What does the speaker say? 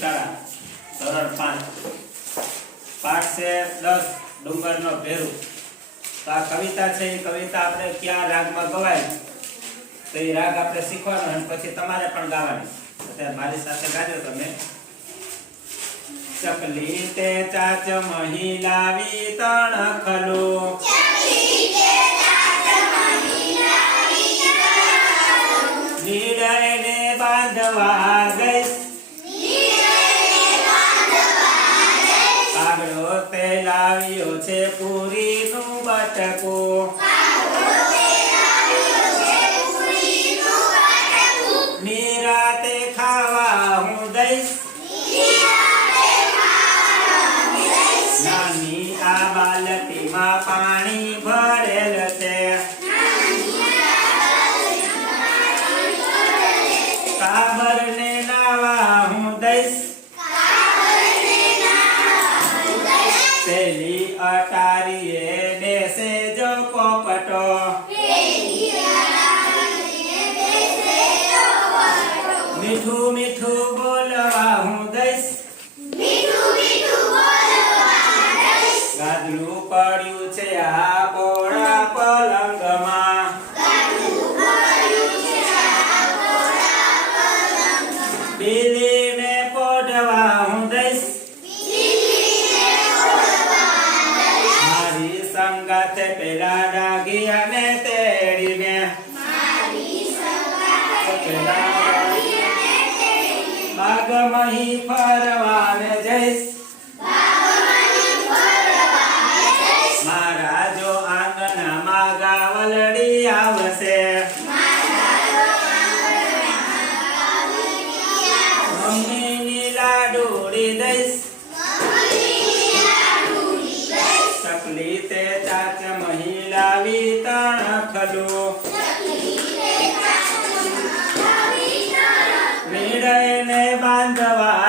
શાળા ધોરણ 5 પાઠ છે 10 ડુંગરનો ભેરુ। તો આ કવિતા છે એ કવિતા આપણે કયા રાગમાં ગવાય તો એ રાગ આપણે શીખવાનો અને પછી તમારે પણ ગાવાની। અત્યારે મારી સાથે ગાજો તમે। ચકલી તે ચાચ મહી લાવી તણખલો નીડને બાંધવા ગઈ કાગડો તે લાવ્યો છે પૂરીનું બટકું નિરાતે ખાવા હું દઈશ નાની આ બાલટીમાં પાણી ભરેલ છે કાબરને નાવા હું દઈશ પેલી અટારીએ બેસે જો પોપટો મીઠું મીઠું બોલવા હું દઈશ ગાદલું પડ્યું છે આ પોળા પલંગમાં બિલીને પોઢવા હું દઈશ મારી સંગાથે પેલા ડાઘિયાને તેડીને બાગમહી ફરવાને જઈશ મારા જો આંગણામાં ગાવલડી આવશે મમ્મીની લાડુડી દઈશ ચકલી તે ચાચ મહી લાવી તણખલું નીડને બાંધવા